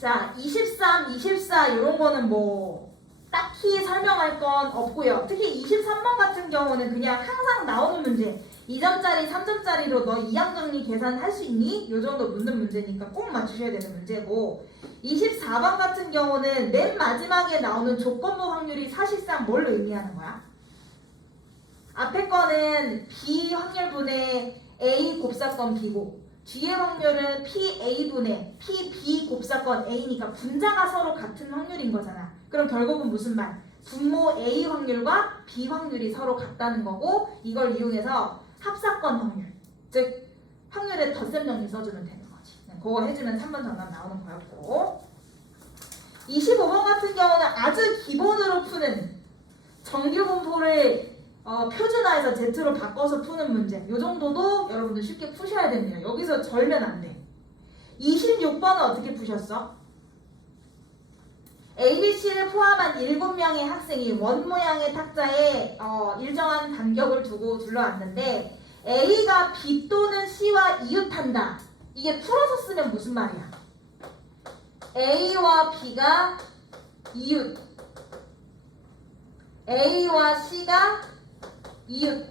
자, 23, 24 이런 거는 뭐 딱히 설명할 건 없고요. 특히 23번 같은 경우는 그냥 항상 나오는 문제. 2점짜리, 3점짜리로 너 이항정리 계산할 수 있니? 이 정도 묻는 문제니까 꼭 맞추셔야 되는 문제고, 24번 같은 경우는 맨 마지막에 나오는 조건부 확률이 사실상 뭘 의미하는 거야? 앞에 거는 B 확률분의 A 곱사건 B고, 뒤의 확률은 PA분의 PB 곱사건 A니까 분자가 서로 같은 확률인 거잖아. 그럼 결국은 무슨 말? 분모 A 확률과 B 확률이 서로 같다는 거고, 이걸 이용해서 합사건 확률, 즉 확률에 덧셈 정리 써주면 되는 거지. 그거 해주면 3번 정답 나오는 거였고, 25번 같은 경우는 아주 기본으로 푸는 정규 분포를 표준화해서 Z로 바꿔서 푸는 문제. 이 정도도 여러분들 쉽게 푸셔야 됩니다. 여기서 절면 안 돼. 26번은 어떻게 푸셨어? ABC를 포함한 7명의 학생이 원 모양의 탁자에 일정한 간격을 두고 둘러앉는데 A가 B 또는 C와 이웃한다. 이게 풀어서 쓰면 무슨 말이야? A와 B가 이웃, A와 C가 이웃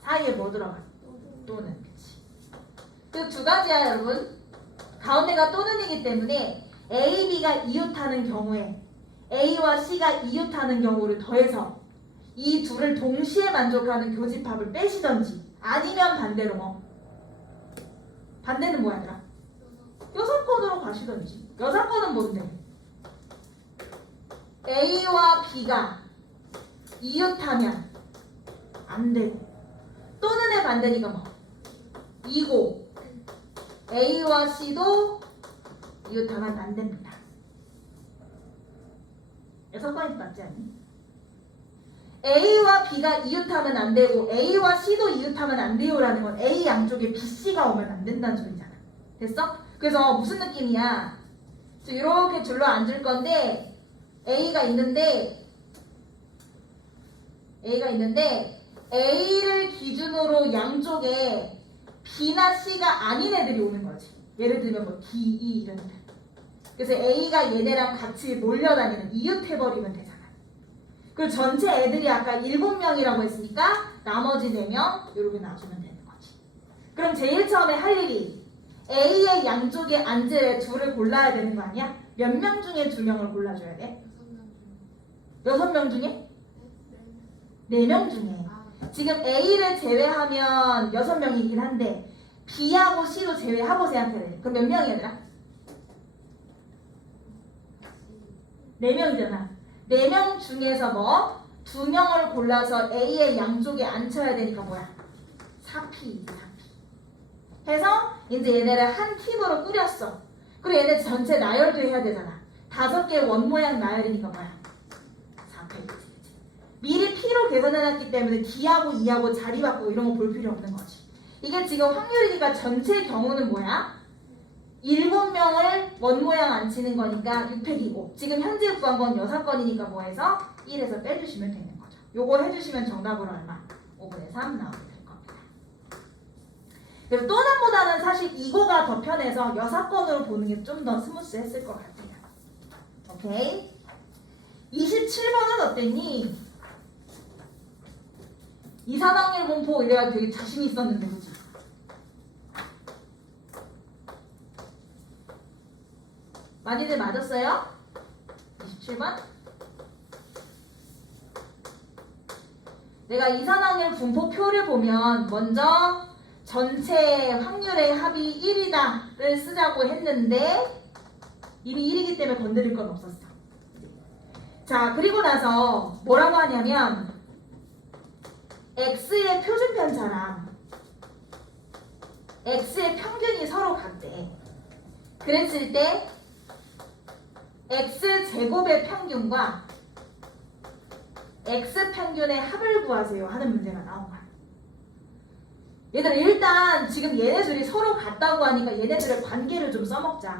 사이에 뭐 들어가? 또는. 그치. 그 두 가지야 여러분. 가운데가 또는이기 때문에 A, B가 이웃하는 경우에 A와 C가 이웃하는 경우를 더해서 이 둘을 동시에 만족하는 교집합을 빼시던지, 아니면 반대로 뭐? 반대는 뭐야 얘들아? 여사건으로 가시던지. 여사건은 뭔데? A와 B가 이웃하면 안 되고, 또는의 반대니까 뭐? 이고 A와 C도 이웃하면 안 됩니다. 여사건이 맞지 않니? A와 B가 이웃하면 안 되고 A와 C도 이웃하면 안 돼요라는 건 A 양쪽에 B, C가 오면 안 된다는 소리잖아. 됐어? 그래서 무슨 느낌이야? 이렇게 둘러 앉을 건데 A가 있는데 A를 기준으로 양쪽에 B나 C가 아닌 애들이 오는 거지. 예를 들면 뭐 D, E 이런 애들. 그래서 A가 얘네랑 같이 몰려다니는, 이웃해버리면 되잖아. 그리고 전체 애들이 아까 7명이라고 했으니까 나머지 4명 이렇게 놔주면 되는 거지. 그럼 제일 처음에 할 일이 A의 양쪽에 앉을 애 둘을 골라야 되는 거 아니야? 몇 명 중에 2명을 골라줘야 돼? 6명 중에? 4명 중에. 지금 A를 제외하면 6명이긴 한데 B하고 C도 제외하고 생각해야 돼. 그럼 몇 명이야 얘들아? 4명이잖아. 4명 중에서 뭐? 2명을 골라서 A의 양쪽에 앉혀야 되니까 뭐야? 4P. 해서 이제 얘네를 한 팀으로 꾸렸어. 그리고 얘네 전체 나열도 해야 되잖아. 5개 원 모양 나열이니까 뭐야? 4P. 미리 P로 계산해놨기 때문에 D하고 E하고 자리 바꾸고 이런 거 볼 필요 없는 거지. 이게 지금 확률이니까 전체 경우는 뭐야? 7명을 원 모양 앉히는 거니까 6팩이고, 지금 현재 구한 건 6건이니까 뭐해서 1에서 빼주시면 되는 거죠. 요거 해주시면 정답으로 얼마? 5분의 3 나오게 될 겁니다. 그래서 또는보다는 사실 이거가 더 편해서 6건으로 보는 게 좀 더 스무스했을 것 같아요. 오케이? 27번은 어땠니? 이산확률 분포 이래가 되게 자신 있었는데 그치? 많이들 맞았어요? 27번? 내가 이산확률 분포표를 보면 먼저 전체 확률의 합이 1이다를 쓰자고 했는데 이미 1이기 때문에 건드릴 건 없었어. 자, 그리고 나서 뭐라고 하냐면 X의 표준 편차랑 X의 평균이 서로 같대. 그랬을 때 X제곱의 평균과 X평균의 합을 구하세요 하는 문제가 나온 거야. 얘들아, 일단 지금 얘네 둘이 서로 같다고 하니까 얘네들의 관계를 좀 써먹자.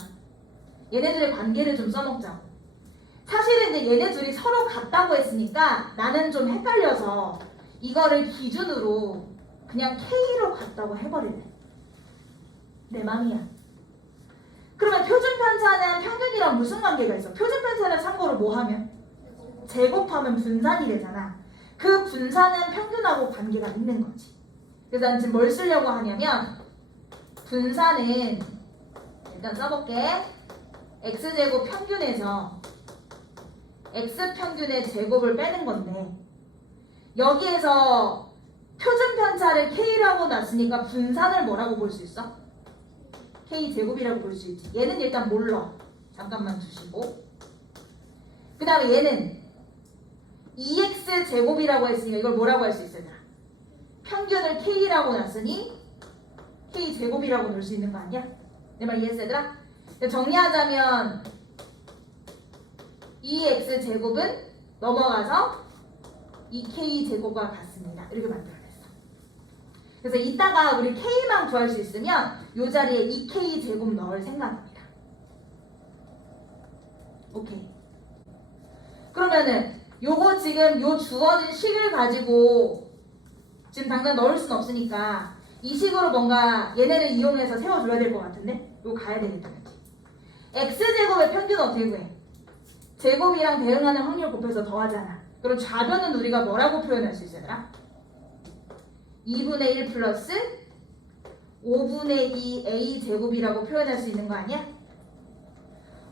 사실은 이제 얘네 둘이 서로 같다고 했으니까 나는 좀 헷갈려서 이거를 기준으로 그냥 K로 같다고 해버릴래. 내 맘이야. 그러면 표준 얘랑 무슨 관계가 있어? 표준 편차를 참고로 뭐 하면? 제곱하면 분산이 되잖아. 그 분산은 평균하고 관계가 있는 거지. 그래서 난 지금 뭘 쓰려고 하냐면 분산은 일단 써볼게. x제곱 평균에서 x평균의 제곱을 빼는 건데 여기에서 표준 편차를 k라고 놨으니까 분산을 뭐라고 볼 수 있어? k제곱이라고 볼 수 있지. 얘는 일단 몰라. 잠깐만 두시고 그 다음에 얘는 2x제곱이라고 했으니까 이걸 뭐라고 할 수 있어? 평균을 k라고 놨으니 k제곱이라고 놓을 수 있는 거 아니야? 내 말 이해했어 얘들아? 정리하자면 2x제곱은 넘어가서 2k제곱과 같습니다. 이렇게 만들어냈어. 그래서 이따가 우리 k만 구할 수 있으면 이 자리에 2k제곱 넣을 생각입니다. 오케이. 그러면은 요거 지금 요 주어진 식을 가지고 지금 당장 넣을 순 없으니까 이 식으로 뭔가 얘네를 이용해서 세워줘야 될 것 같은데? 요거 가야 되겠다. x제곱의 평균은 어떻게 구해? 제곱이랑 대응하는 확률 곱해서 더하잖아. 그럼 좌변은 우리가 뭐라고 표현할 수 있어 얘들아? 2분의 1 플러스 5분의 2 a제곱이라고 표현할 수 있는 거 아니야?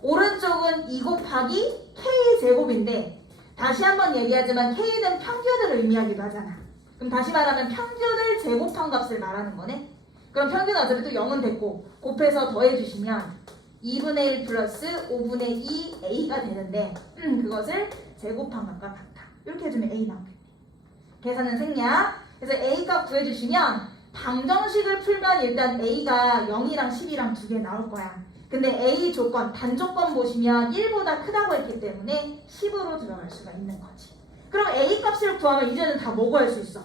오른쪽은 2 곱하기 k제곱인데 다시 한번 얘기하지만 k는 평균을 의미하기도 하잖아. 그럼 다시 말하면 평균을 제곱한 값을 말하는 거네. 그럼 평균은 어차피 또 0은 됐고 곱해서 더해주시면 2분의 1 플러스 5분의 2 a가 되는데 그것을 제곱한 값과 같다. 이렇게 해주면 a 나오겠네. 계산은 생략. 그래서 a 값 구해주시면 방정식을 풀면 일단 a가 0이랑 10이랑 두 개 나올 거야. 근데 a 조건, 단조건 보시면 1보다 크다고 했기 때문에 10으로 들어갈 수가 있는 거지. 그럼 a 값을 구하면 이제는 다 뭐 구할 수 있어?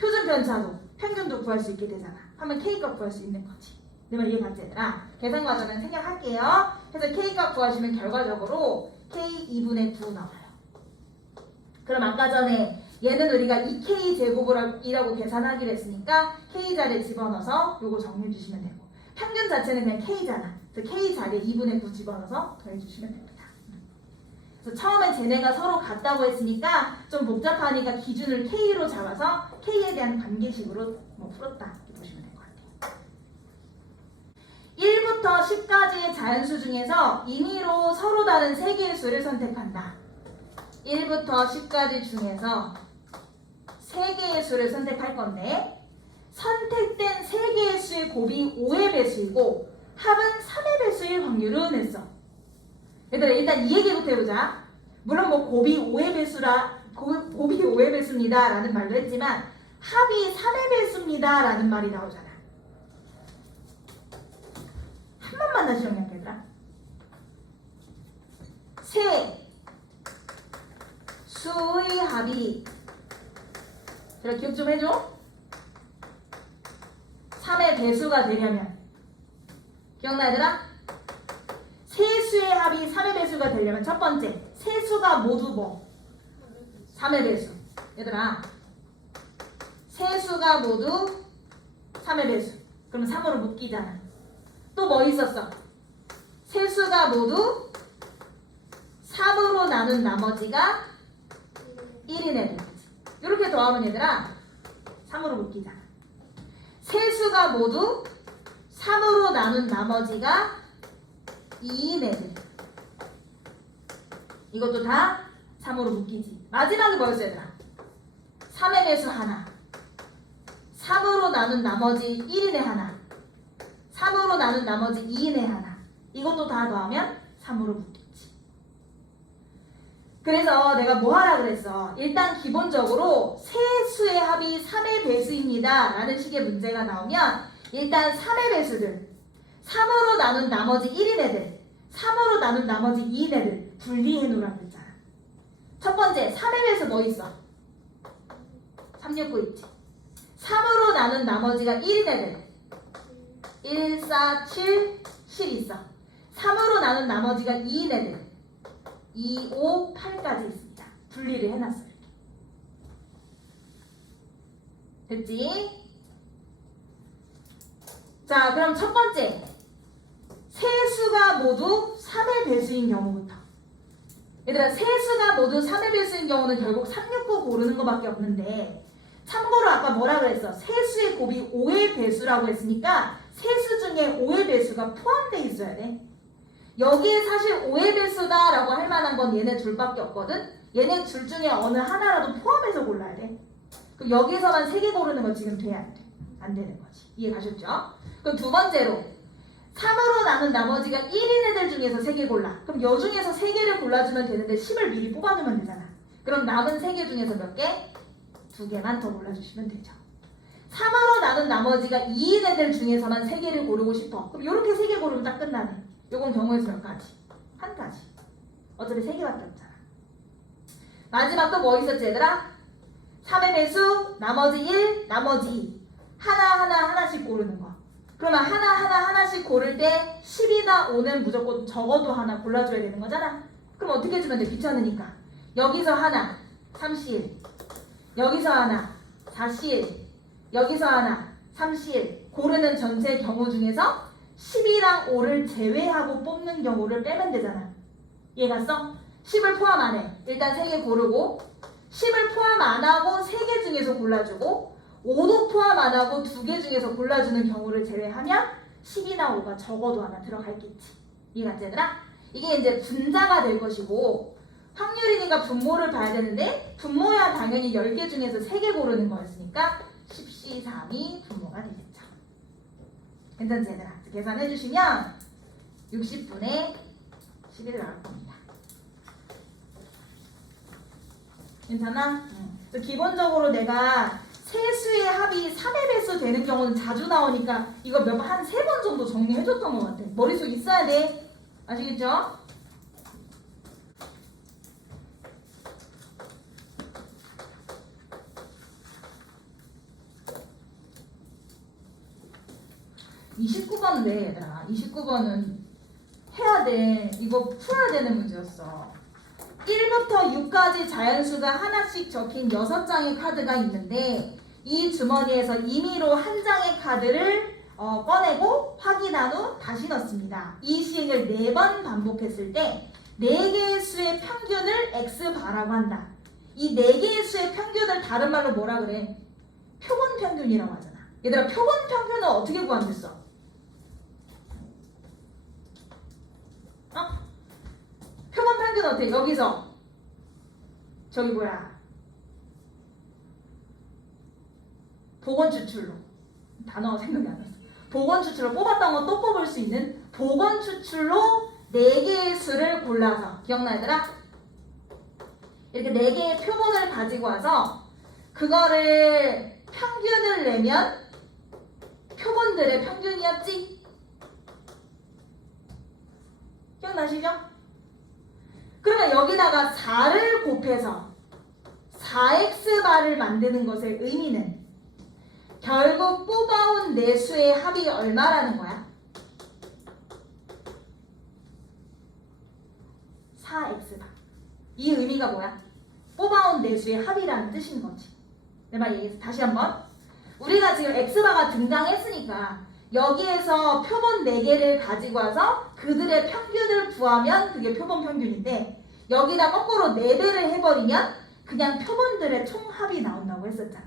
표준 편차도, 평균도 구할 수 있게 되잖아. 하면 k 값 구할 수 있는 거지. 내 말 이해갔지 얘들아? 계산 과정은 생략할게요. 그래서 k 값 구하시면 결과적으로 k 2분의 9 나와요. 그럼 아까 전에 얘는 우리가 2k 제곱이라고 계산하기로 했으니까 k 자리에 집어넣어서 요거 정리해 주시면 되고 평균 자체는 그냥 k잖아. 그래서 k 자리에 2분의 9 집어넣어서 더해 주시면 됩니다. 그래서 처음에 쟤네가 서로 같다고 했으니까 좀 복잡하니까 기준을 k로 잡아서 k에 대한 관계식으로 풀었다 이렇게 보시면 될 것 같아요. 1부터 10까지의 자연수 중에서 임의로 서로 다른 3개의 수를 선택한다. 1부터 10까지 중에서 3개의 수를 선택할 건데 선택된 3개의 수의 곱이 5의 배수이고 합은 3의 배수일 확률은 했어. 얘들아 일단 이 얘기부터 해보자. 물론 뭐 곱이 5의 배수입니다 라는 말도 했지만 합이 3의 배수입니다 라는 말이 나오잖아. 한 번만 다시 정리할게 얘들아. 세 수의 합이 그래 기억 좀 해줘. 3의 배수가 되려면 기억나 얘들아? 세 수의 합이 3의 배수가 되려면 첫 번째 세 수가 모두 뭐? 3의 배수. 얘들아 세 수가 모두 3의 배수. 그럼 3으로 묶이잖아. 또 뭐 있었어? 세 수가 모두 3으로 나눈 나머지가 1인 애들. 이렇게 더하면 얘들아 3으로 묶이잖아. 세 수가 모두 3으로 나눈 나머지가 2인 애들. 이것도 다 3으로 묶이지. 마지막에 뭐였어 얘들아? 3의 배수 하나, 3으로 나눈 나머지 1인의 하나, 3으로 나눈 나머지 2인의 하나. 이것도 다 더하면 3으로 묶이지. 그래서 내가 뭐 하라 그랬어? 일단 기본적으로 세 수의 합이 3의 배수입니다 라는 식의 문제가 나오면 일단 3의 배수들 3으로 나눈 나머지 1인 애들 3으로 나눈 나머지 2인 애들 분리해 놓으라고 했잖아. 첫 번째 3의 배수 뭐 있어? 369 있지. 3으로 나눈 나머지가 1인 애들 1, 4, 7, 10 있어. 3으로 나눈 나머지가 2인 애들 2, 5, 8까지 있습니다. 분리를 해놨어. 이렇게. 됐지? 자, 그럼 첫 번째 세 수가 수가 모두 3의 배수인 경우부터. 얘들아, 세 수가 모두 3의 배수인 경우는 결국 3, 6, 9 고르는 것밖에 없는데, 참고로 아까 뭐라 그랬어? 세 수의 곱이 5의 배수라고 했으니까 세 수 중에 5의 배수가 포함되어 있어야 돼. 여기에 사실 5의 배수다라고 할 만한 건 얘네 둘밖에 없거든? 얘네 둘 중에 어느 하나라도 포함해서 골라야 돼. 그럼 여기서만 3개 고르는 거 지금 돼? 안 돼? 안 되는 거지. 이해 가셨죠? 그럼 두 번째로 3으로 남은 나머지가 1인 애들 중에서 3개 골라. 그럼 여 중에서 3개를 골라주면 되는데 10을 미리 뽑아두면 되잖아. 그럼 남은 3개 중에서 몇 개? 2개만 더 골라주시면 되죠. 3으로 나눈 나머지가 2인 애들 중에서만 3개를 고르고 싶어. 그럼 이렇게 3개 고르면 딱 끝나네. 요건 경우의 수 몇 가지? 한 가지. 어차피 3개밖에 없잖아. 마지막 또 뭐 있었지 얘들아? 3의 배수, 나머지 1, 나머지 2. 하나씩 고르는 거. 그러면 하나씩 고를 때 10이나 5는 무조건 적어도 하나 골라줘야 되는 거잖아. 그럼 어떻게 해주면 돼? 귀찮으니까. 여기서 하나, 3C1. 여기서 하나, 4C1. 여기서 하나, 3C1. 고르는 전체 경우 중에서 10이랑 5를 제외하고 뽑는 경우를 빼면 되잖아. 이해 갔어? 10을 포함 안 해. 일단 3개 고르고 10을 포함 안 하고 3개 중에서 골라주고 5도 포함 안 하고 2개 중에서 골라주는 경우를 제외하면 10이나 5가 적어도 하나 들어갈겠지. 이해갔지 얘들아? 이게 이제 분자가 될 것이고 확률이니까 분모를 봐야 되는데 분모야 당연히 10개 중에서 3개 고르는 거였으니까 10C3이 분모가 되겠죠. 괜찮지 얘들아? 계산해 주시면 60분의 11 나올 겁니다. 괜찮아? 그래서 기본적으로 내가 세수의 합이 3의 배수 되는 경우는 자주 나오니까 이거 한 3번 정도 정리해줬던 것 같아. 머릿속 있어야 돼. 아시겠죠? (29번은) 왜 얘들아? 29번은 해야 돼. 이거 풀어야 되는 문제였어. 1부터 6까지 자연수가 하나씩 적힌 6장의 카드가 있는데 이 주머니에서 임의로 한 장의 카드를 꺼내고 확인한 후 다시 넣습니다. 이 시행을 4번 반복했을 때 4개의 수의 평균을 x바라고 한다. 이 4개의 수의 평균을 다른 말로 뭐라 그래? 표본 평균이라고 하잖아. 얘들아, 표본 평균은 어떻게 구하겠어? 표본 평균 어떻게? 여기서 저기 뭐야? 복원 추출로 단어가 생각이 안 났어. 복원 추출로 뽑았던 거 또 뽑을 수 있는 복원 추출로 4개의 수를 골라서 기억나 얘들아? 이렇게 4개의 표본을 가지고 와서 그거를 평균을 내면 표본들의 평균이었지? 기억나시죠? 그러면 여기다가 4를 곱해서 4x바를 만드는 것의 의미는 결국 뽑아온 네 수의 합이 얼마라는 거야? 4x바. 이 의미가 뭐야? 뽑아온 네 수의 합이라는 뜻인 거지. 내 말 얘기해서 다시 한번. 우리가 지금 x바가 등장했으니까 여기에서 표본 4개를 가지고 와서 그들의 평균을 구하면 그게 표본 평균인데 여기다 거꾸로 4배를 해버리면 그냥 표본들의 총합이 나온다고 했었잖아.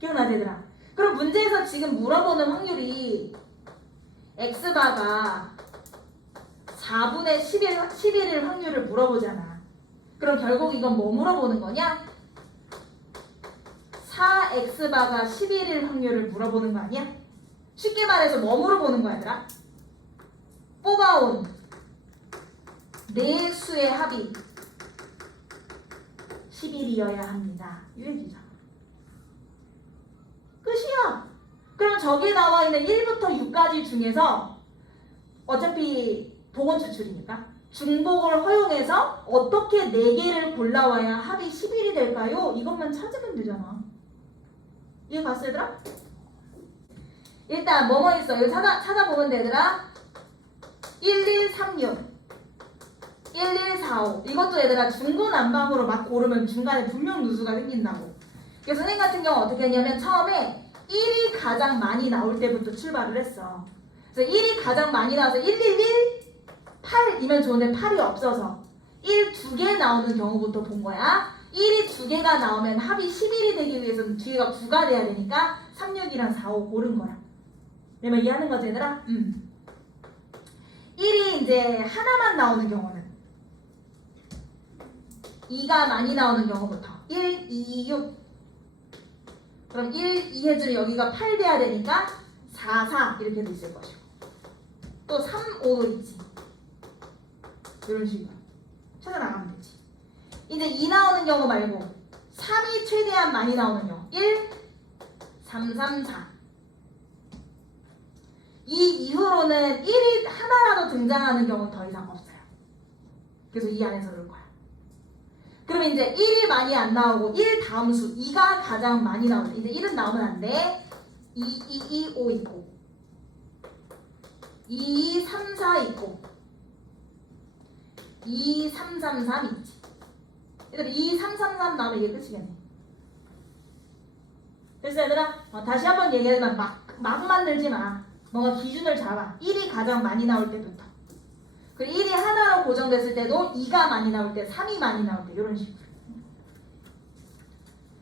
기억나지 얘들아? 그럼 문제에서 지금 물어보는 확률이 x바가 4분의 11일 확률을 물어보잖아. 그럼 결국 이건 뭐 물어보는 거냐? 4x바가 11일 확률을 물어보는 거 아니야? 쉽게 말해서 뭐 물어보는 거야 얘들아? 뽑아온 네 수의 합이 10일이어야 합니다. 이 얘기죠. 끝이야. 그럼 저기 나와 있는 1부터 6까지 중에서 어차피 복원 추출이니까 중복을 허용해서 어떻게 4개를 골라와야 합이 10일이 될까요? 이것만 찾으면 되잖아. 이해 갔어 얘들아? 일단 뭐뭐 있어? 이거 찾아보면 되더라. 1136 1145 이것도 얘들아 중구난방으로 막 고르면 중간에 분명 누수가 생긴다고. 그래서 선생님 같은 경우 어떻게 했냐면 처음에 1이 가장 많이 나올 때부터 출발을 했어. 그래서 1이 가장 많이 나와서 111 8이면 좋은데 8이 없어서 1 2개 나오는 경우부터 본 거야. 1이 2개가 나오면 합이 11이 되기 위해서는 뒤에가 9가 돼야 되니까 3, 6이랑 4, 5 고른 거야. 내 말 이해하는 거지 얘들아? 1이 이제 하나만 나오는 경우는 2가 많이 나오는 경우부터 1, 2, 6 그럼 1, 2 해주면 여기가 8 돼야 되니까 4, 4 이렇게 돼 있을 것이고 또 3, 5 있지 이런 식으로 찾아나가면 되지. 이제 2 나오는 경우 말고 3이 최대한 많이 나오는 경우 1, 3, 3, 4 이 이후로는 1이 하나라도 등장하는 경우는 더 이상 없어요. 그래서 이 안에서 넣을 거야. 그러면 이제 1이 많이 안 나오고 1 다음 수 2가 가장 많이 나오는 이제 1은 나오면 안 돼. 2, 2, 2, 5 있고 2, 3, 4 있고 2, 3, 3, 3 있지. 얘들아 2, 3, 3, 3 나오면 이게 끝이겠네. 됐어 얘들아? 다시 한번 얘기하지만 막 만들지 마. 뭔가 기준을 잡아. 1이 가장 많이 나올 때부터. 그리고 1이 하나로 고정됐을 때도 2가 많이 나올 때, 3이 많이 나올 때 이런 식으로.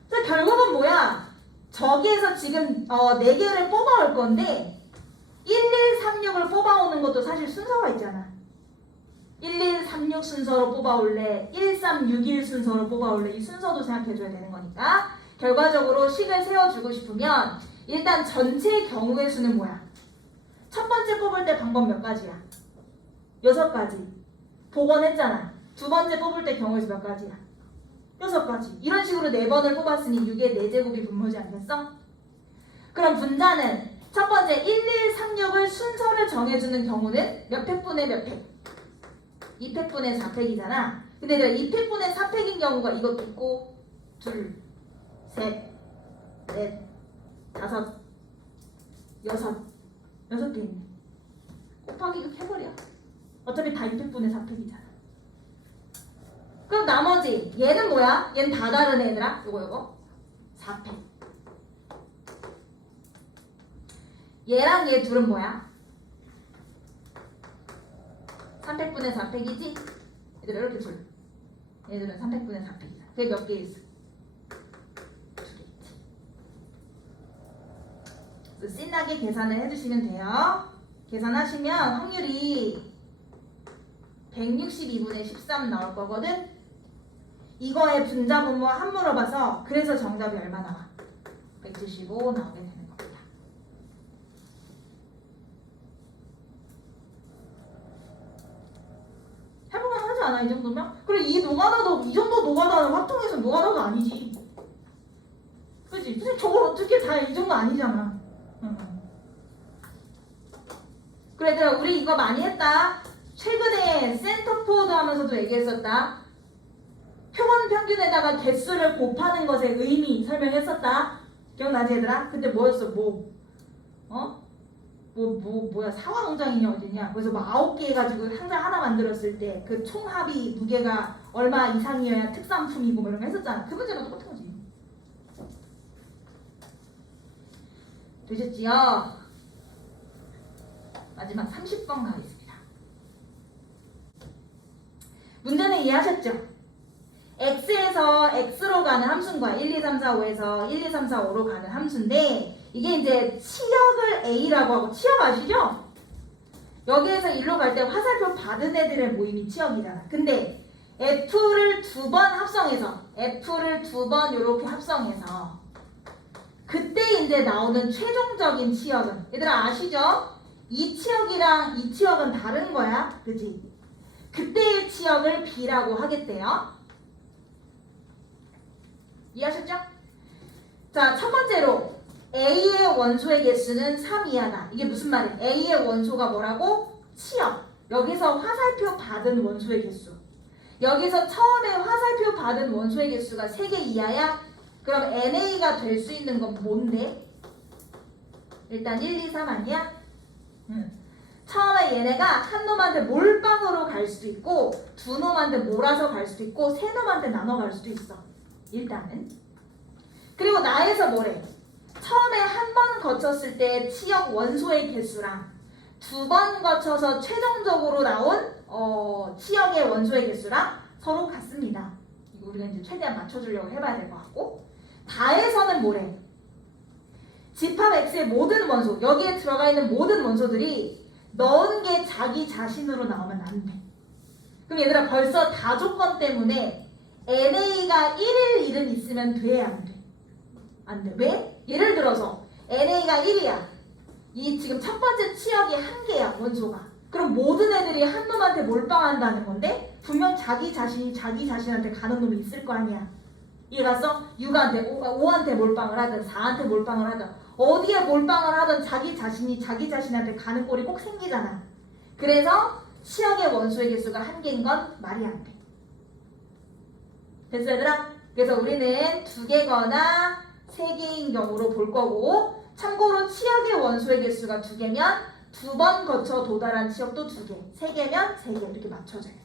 그래서 결국은 뭐야? 저기에서 지금 4개를 뽑아올 건데 1, 1, 3, 6을 뽑아오는 것도 사실 순서가 있잖아. 1, 1, 3, 6 순서로 뽑아올래? 1, 3, 6, 1 순서로 뽑아올래? 이 순서도 생각해줘야 되는 거니까 결과적으로 식을 세워주고 싶으면 일단 전체 경우의 수는 뭐야? 첫 번째 뽑을 때 방법 몇 가지야? 6가지. 복원했잖아. 두 번째 뽑을 때 경우의 수 몇 가지야? 6가지. 이런 식으로 4번을 뽑았으니 6의 4제곱이 분모지 않겠어? 그럼 분자는 첫 번째 1, 1, 3, 6을 순서를 정해주는 경우는 몇 팩분의 몇 팩? 2팩분의 4팩이잖아. 근데 내가 2팩분의 4팩인 경우가 이것도 있고 둘, 셋, 넷, 다섯, 여섯 개 있네. 곱하기 이거 해버려. 어차피 다 2팩분의 4팩이잖아. 그럼 나머지 얘는 뭐야? 얘는 다 다른 애들아. 요거 4팩. 얘랑 얘 둘은 뭐야? 3팩분의 4팩이지? 얘들 이렇게 둘. 얘들은 3팩분의 4팩이잖아. 그게 몇 개 있어? 2개 있지. 그래서 신나게 계산을 해주시면 돼요. 계산하시면 확률이 162분의 13 나올 거거든? 이거의 분자 분모 한 물어봐서 그래서 정답이 얼마 나와? 175 나오게 되는 겁니다. 해볼만 하지 않아 이 정도면? 그래 이 노가다도 이 정도 노가다는 화통에서 노가다도 아니지. 그치? 근데 저걸 어떻게 다 이 정도 아니잖아. 그래 얘들아 우리 이거 많이 했다. 최근에 센터포드 하면서도 얘기했었다. 표본 평균에다가 개수를 곱하는 것의 의미 설명했었다. 기억나지 얘들아? 그때 뭐였어? 뭐야 사과농장이냐 어디냐? 그래서 뭐 9개 해가지고 상자 하나 만들었을 때 그 총합이 무게가 얼마 이상이어야 특산품이고 뭐 이런 거 했었잖아. 그 문제랑 똑같은 거지. 되셨지요? 마지막 30번 가겠습니다. 문제는 이해하셨죠? x에서 x로 가는 함수인 거야. 1, 2, 3, 4, 5에서 1, 2, 3, 4, 5로 가는 함수인데 이게 이제 치역을 a라고 하고 치역 아시죠? 여기에서 1로 갈 때 화살표 받은 애들의 모임이 치역이잖아. 근데 f를 2번 합성해서 f를 2번 이렇게 합성해서 그때 이제 나오는 최종적인 치역은 얘들아 아시죠? 이 치역이랑 이 치역은 다른 거야. 그치? 그때의 치역을 b라고 하겠대요. 이해하셨죠? 자, 첫 번째로 A의 원소의 개수는 3 이하다. 이게 무슨 말이야? A의 원소가 뭐라고? 치역. 여기서 화살표 받은 원소의 개수. 여기서 처음에 화살표 받은 원소의 개수가 3개 이하야? 그럼 NA가 될 수 있는 건 뭔데? 일단 1, 2, 3 아니야? 처음에 얘네가 한 놈한테 몰빵으로 갈 수도 있고 두 놈한테 몰아서 갈 수도 있고 세 놈한테 나눠 갈 수도 있어. 일단은. 그리고 나에서 뭐래? 처음에 한 번 거쳤을 때 치역 원소의 개수랑 2번 거쳐서 최종적으로 나온 치역의 원소의 개수랑 서로 같습니다. 이거 우리가 이제 최대한 맞춰주려고 해봐야 될 것 같고, 다에서는 뭐래? 집합 X의 모든 원소, 여기에 들어가 있는 모든 원소들이 넣은 게 자기 자신으로 나오면 안 돼. 그럼 얘들아 벌써 다 조건 때문에 NA가 1일 1은 있으면 돼? 안 돼? 안 돼. 왜? 예를 들어서 NA가 1이야. 이 지금 첫 번째 치역이 한 개야, 원소가. 그럼 모든 애들이 한 놈한테 몰빵한다는 건데 분명 자기 자신이 자기 자신한테 가는 놈이 있을 거 아니야. 이해갔어? 6한테, 5한테 몰빵을 하든 4한테 몰빵을 하든 어디에 몰빵을 하든 자기 자신이 자기 자신한테 가는 꼴이 꼭 생기잖아. 그래서 치역의 원소의 개수가 한 개인 건 말이 안 돼. 됐어 얘들아? 그래서 우리는 2개거나 3개인 경우로 볼 거고, 참고로 치역의 원소의 개수가 2개면 2번 거쳐 도달한 치역도 2개, 3개면 3개 이렇게 맞춰줘야 돼.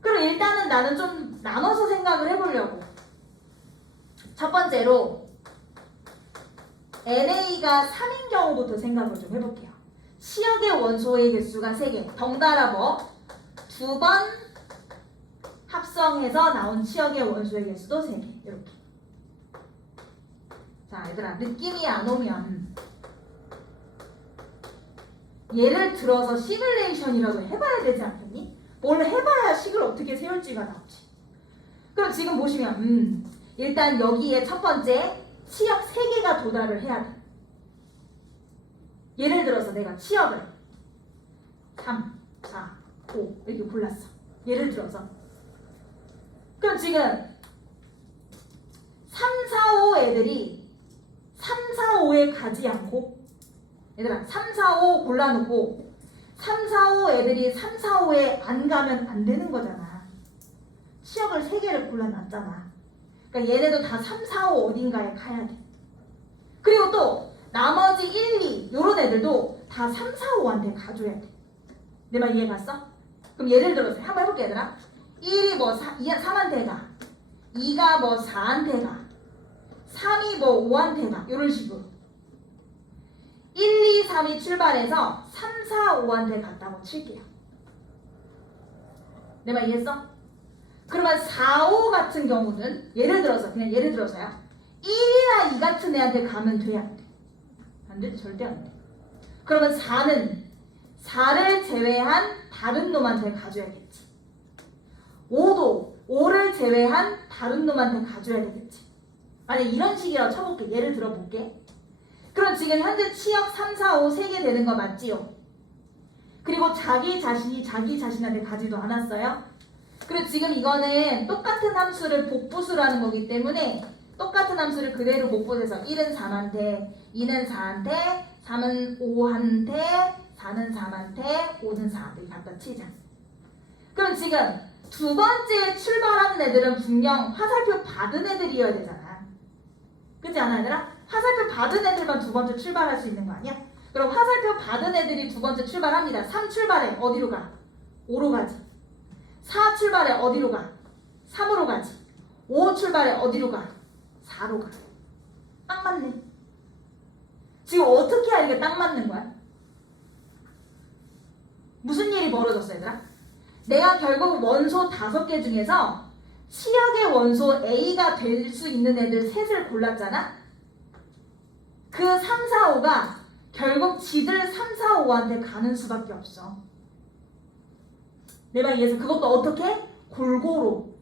그럼 일단은 나는 좀 나눠서 생각을 해보려고. 첫 번째로 NA가 3인 경우부터 생각을 좀 해볼게요. 치역의 원소의 개수가 3개, 덩달아 뭐 2번 합성해서 나온 치역의 원소의 개수도 3개 이렇게. 자 얘들아 느낌이 안 오면 예를 들어서 시뮬레이션이라도 해봐야 되지 않겠니? 뭘 해봐야 식을 어떻게 세울지가 나오지. 그럼 지금 보시면 일단 여기에 첫 번째 치역 3개가 도달을 해야 돼. 예를 들어서 내가 치역을 3, 4, 5 이렇게 골랐어. 예를 들어서 그럼 지금 3, 4, 5 애들이 3, 4, 5에 가지 않고, 얘들아 3, 4, 5 골라놓고 3, 4, 5 애들이 3, 4, 5에 안 가면 안 되는 거잖아. 치역을 3개를 골라놨잖아. 그러니까 얘네도 다 3, 4, 5 어딘가에 가야 돼. 그리고 또 나머지 1, 2 요런 애들도 다 3, 4, 5한테 가줘야 돼. 내 말 이해 갔어? 그럼 예를 들어서 한번 해볼게 얘들아. 1이 뭐 3한테 가, 2가 뭐 4한테 가, 3이 뭐 5한테 가, 이런 식으로 1, 2, 3이 출발해서 3, 4, 5한테 갔다고 칠게요. 내 말 이해했어? 그러면 4, 5 같은 경우는 예를 들어서 그냥 예를 들어서요 1이나 2 같은 애한테 가면 돼? 안 돼? 안 돼? 절대 안 돼. 그러면 4는 4를 제외한 다른 놈한테 가줘야겠지. 5도 5를 제외한 다른 놈한테 가줘야 되겠지. 만약 이런 식이라고 쳐볼게. 예를 들어볼게. 그럼 지금 현재 치역 3, 4, 5 3개 되는 거 맞지요? 그리고 자기 자신이 자기 자신한테 가지도 않았어요? 그리고 지금 이거는 똑같은 함수를 복부수라는 거기 때문에 똑같은 함수를 그대로 복부해서 1은 3한테, 2는 4한테, 3은 5한테, 4는 3한테, 5는 4한테 갖다 치자. 그럼 지금 두 번째 출발하는 애들은 분명 화살표 받은 애들이어야 되잖아. 그렇지 않아 얘들아? 화살표 받은 애들만 두 번째 출발할 수 있는 거 아니야? 그럼 화살표 받은 애들이 두 번째 출발합니다. 3 출발해. 어디로 가? 5로 가지. 4 출발해. 어디로 가? 3으로 가지. 5 출발해. 어디로 가? 4로 가. 딱 맞네. 지금 어떻게 해야 이게 딱 맞는 거야? 무슨 일이 벌어졌어 얘들아? 내가 결국 원소 5개 중에서 치역의 원소 A가 될 수 있는 애들 셋을 골랐잖아? 그 3, 4, 5가 결국 지들 3, 4, 5한테 가는 수밖에 없어. 내 말 이해해서 그것도 어떻게? 골고루.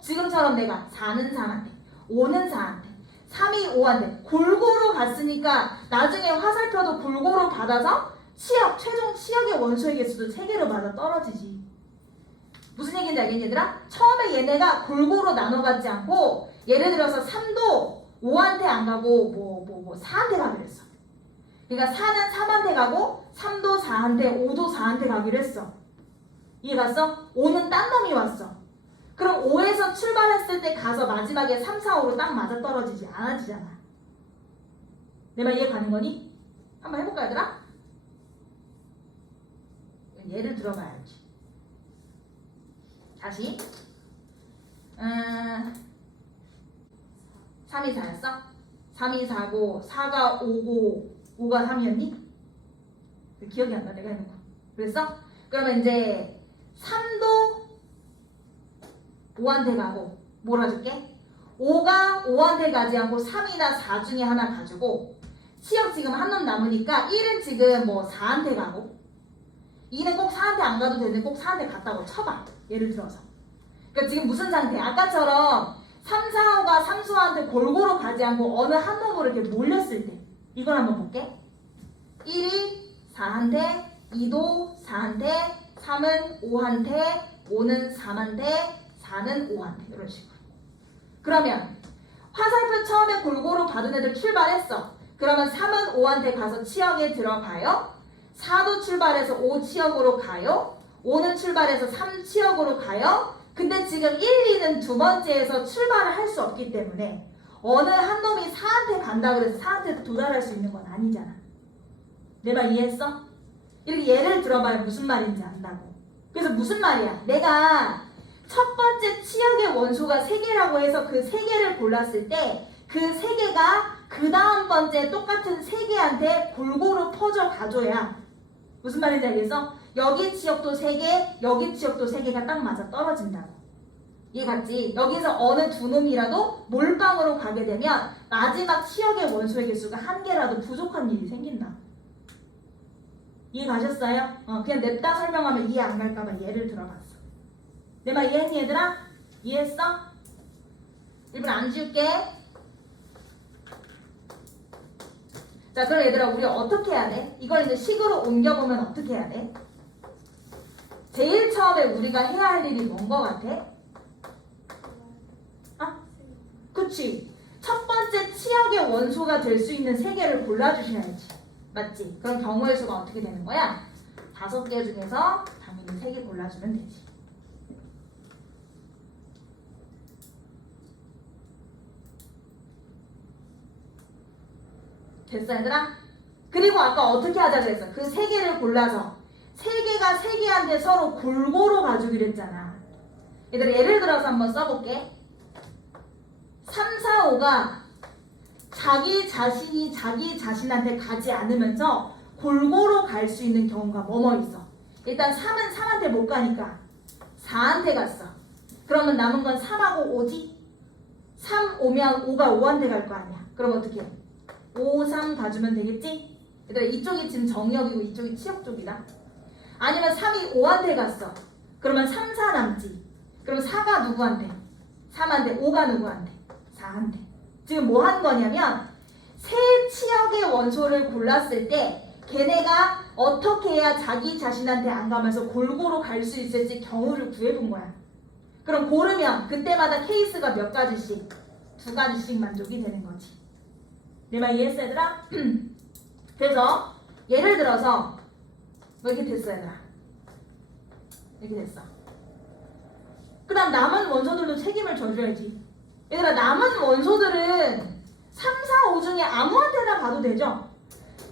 지금처럼 내가 4는 3한테, 5는 4한테, 3이 5한테 골고루 갔으니까 나중에 화살표도 골고루 받아서 치역, 최종 치역의 원소의 개수도 3개로 맞아 떨어지지. 무슨 얘기인지 알겠니 얘들아? 처음에 얘네가 골고루 나눠가지 않고 예를 들어서 3도 5한테 안 가고 4한테 가기로 했어. 그러니까 4는 3한테 가고 3도 4한테, 5도 4한테 가기로 했어. 이해 갔어? 5는 딴 놈이 왔어. 그럼 5에서 출발했을 때 가서 마지막에 3, 4, 5로 딱 맞아 떨어지지 않아지잖아. 내 말 이해 가는 거니? 한번 해볼까 얘들아? 예를 들어봐야지. 다시 3이 4였어? 3이 4고 4가 5고 5가 3이었니? 기억이 안 나 내가 해놓고 그랬어? 그러니까 그러면 이제 3도 5한테 가고 몰아줄게. 5가 5한테 가지 않고 3이나 4 중에 하나 가지고 치역 지금 한 놈 남으니까 1은 지금 뭐 4한테 가고 2는 꼭 4한테 안 가도 되는데 꼭 4한테 갔다고 쳐봐. 예를 들어서. 그러니까 지금 무슨 상태? 아까처럼 3, 4, 5가 삼수한테 골고루 가지 않고 어느 한 놈으로 이렇게 몰렸을 때 이걸 한번 볼게. 1이 4한테, 2도 4한테, 3은 5한테, 5는 3한테, 4는 5한테 이런 식으로. 그러면 화살표 처음에 골고루 받은 애들 출발했어. 그러면 3은 5한테 가서 치역에 들어가요. 4도 출발해서 5 치역으로 가요. 5는 출발해서 3 치역으로 가요. 근데 지금 1, 2는 두 번째에서 출발을 할 수 없기 때문에 어느 한 놈이 4한테 간다 그래서 4한테 도달할 수 있는 건 아니잖아. 내 말 이해했어? 이렇게 예를 들어봐야 무슨 말인지 안다고. 그래서 무슨 말이야? 내가 첫 번째 치역의 원소가 3개라고 해서 그 3개를 골랐을 때 그 3개가 그 다음 번째 똑같은 3개한테 골고루 퍼져 가줘야 무슨 말인지 알겠어? 여기 치역도 3개, 여기 치역도 3개가 딱 맞아 떨어진다고. 이해 갔지? 여기서 어느 두 놈이라도 몰빵으로 가게 되면 마지막 치역의 원소의 개수가 1개라도 부족한 일이 생긴다. 이해 가셨어요? 그냥 냅다 설명하면 이해 안 갈까봐 예를 들어봤어. 내 말 이해했니 얘들아? 이해했어? 1분 안 지울게. 자, 그럼 얘들아 우리 어떻게 해야 돼? 이걸 이제 식으로 옮겨보면 어떻게 해야 돼? 제일 처음에 우리가 해야 할 일이 뭔 거 같아? 그치? 첫 번째 치역의 원소가 될 수 있는 3개를 골라주셔야지. 맞지? 그럼 경우의 수가 어떻게 되는 거야? 5개 중에서 당연히 3개 골라주면 되지. 됐어 얘들아? 그리고 아까 어떻게 하자 그랬어? 그 3개를 골라서 3개가 3개한테 서로 골고루 가주기로 했잖아. 얘들아 예를 들어서 한번 써볼게. 3, 4, 5가 자기 자신이 자기 자신한테 가지 않으면서 골고루 갈 수 있는 경우가 뭐뭐 있어. 일단 3은 3한테 못 가니까 4한테 갔어. 그러면 남은 건 3하고 5지? 3 오면 5가 5한테 갈 거 아니야. 그럼 어떻게 해? 5, 3 가주면 되겠지? 얘들아 이쪽이 지금 정역이고 이쪽이 치역 쪽이다. 아니면 3이 5한테 갔어. 그러면 3, 4 남지. 그럼 4가 누구한테? 3한테. 5가 누구한테? 4한테. 지금 뭐 한 거냐면 세 치역의 원소를 골랐을 때 걔네가 어떻게 해야 자기 자신한테 안 가면서 골고루 갈 수 있을지 경우를 구해본 거야. 그럼 고르면 그때마다 케이스가 몇 가지씩? 2가지씩 만족이 되는 거지. 내 말 이해했어 얘들아? 그래서 예를 들어서 뭐 이렇게 됐어 얘들아. 이렇게 됐어. 그 다음 남은 원소들도 책임을 져줘야지. 얘들아 남은 원소들은 3, 4, 5 중에 아무한테나 가도 되죠?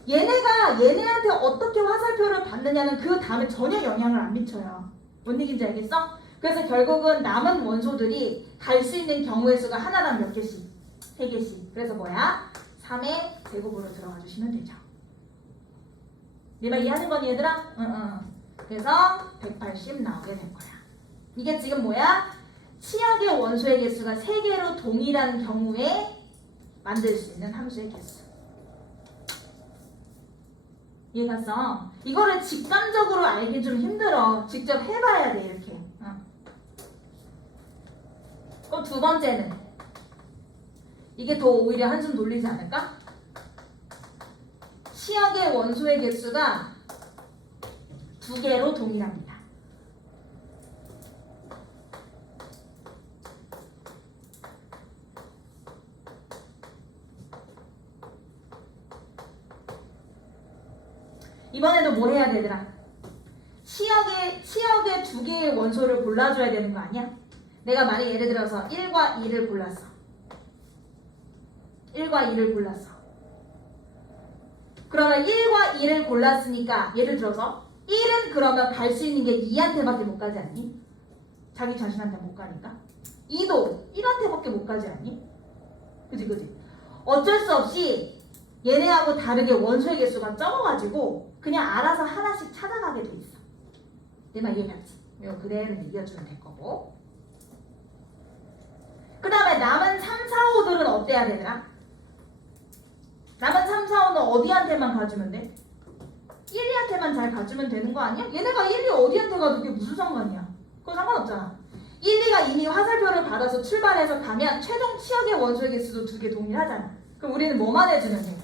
얘네가 얘네한테 어떻게 화살표를 받느냐는 그 다음에 전혀 영향을 안 미쳐요. 뭔 얘기인지 알겠어? 그래서 결국은 남은 원소들이 갈 수 있는 경우의 수가 하나당 몇 개씩? 3개씩. 그래서 뭐야? 3의 제곱으로 들어가 주시면 되죠. 내 말 이해하는 거니 얘들아? 응. 그래서 180 나오게 된 거야. 이게 지금 뭐야? 치역의 원소의 개수가 3개로 동일한 경우에 만들 수 있는 함수의 개수. 이해갔어? 이거를 직감적으로 알기 좀 힘들어. 직접 해봐야 돼 이렇게. 그럼 두 번째는 이게 더 오히려 한숨 돌리지 않을까? 치역의 원소의 개수가 2개로 동일합니다. 이번에도 뭐 해야 되더라? 치역의 2개의 원소를 골라줘야 되는 거 아니야? 내가 만약 예를 들어서 1과 2를 골랐어. 1과 2를 골랐어. 그러면 1과 2를 골랐으니까 예를 들어서 1은 그러면 갈 수 있는 게 2한테밖에 못 가지 않니? 자기 자신한테 못 가니까. 2도 1한테밖에 못 가지 않니? 그지? 어쩔 수 없이 얘네하고 다르게 원소의 개수가 적어가지고 그냥 알아서 하나씩 찾아가게 돼 있어. 내말 이해갔지? 이거 그대로 이겨주면 될 거고. 그 다음에 남은 3, 4, 5들은 어때야 되더라? 남은 3, 4, 5는 어디한테만 가주면 돼? 1, 2한테만 잘 가주면 되는 거 아니야? 얘네가 1, 2 어디한테 가도 그게 무슨 상관이야? 그건 상관없잖아. 1, 2가 이미 화살표를 받아서 출발해서 가면 최종 치역의 원소의 개수도 2개 동일하잖아. 그럼 우리는 뭐만 해주면 돼?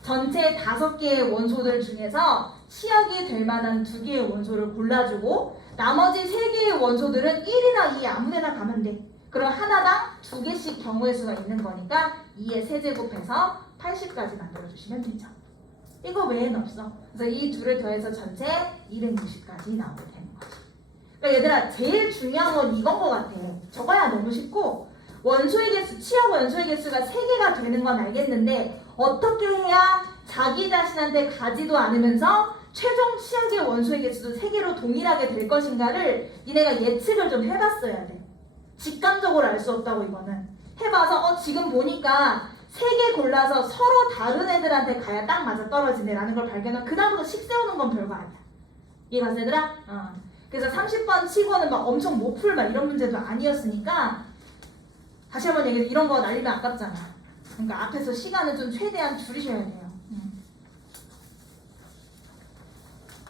전체 5개의 원소들 중에서 치역이 될 만한 2개의 원소를 골라주고 나머지 3개의 원소들은 1이나 2 아무데나 가면 돼. 그럼 하나당 2개씩 경우의 수가 있는 거니까 2의 세제곱해서 80까지 만들어주시면 되죠. 이거 외에는 없어. 그래서 이 둘을 더해서 전체 260까지 나오게 되는 거지. 그러니까 얘들아 제일 중요한 건 이건 거 같아. 저거야 너무 쉽고 원소의 개수, 치역 원소의 개수가 3개가 되는 건 알겠는데 어떻게 해야 자기 자신한테 가지도 않으면서 최종 치역의 원소의 개수도 3개로 동일하게 될 것인가를 니네가 예측을 좀 해봤어야 돼. 직감적으로 알 수 없다고 이거는. 해봐서 지금 보니까 3개 골라서 서로 다른 애들한테 가야 딱 맞아 떨어지네 라는 걸 발견하면 그 다음부터 식 세우는 건 별거 아니야. 이해갔어 얘들아? 그래서 30번 치고는 막 엄청 못 풀 막 이런 문제도 아니었으니까 다시 한번 얘기해 이런 거 날리면 아깝잖아. 그러니까 앞에서 시간을 좀 최대한 줄이셔야 돼요.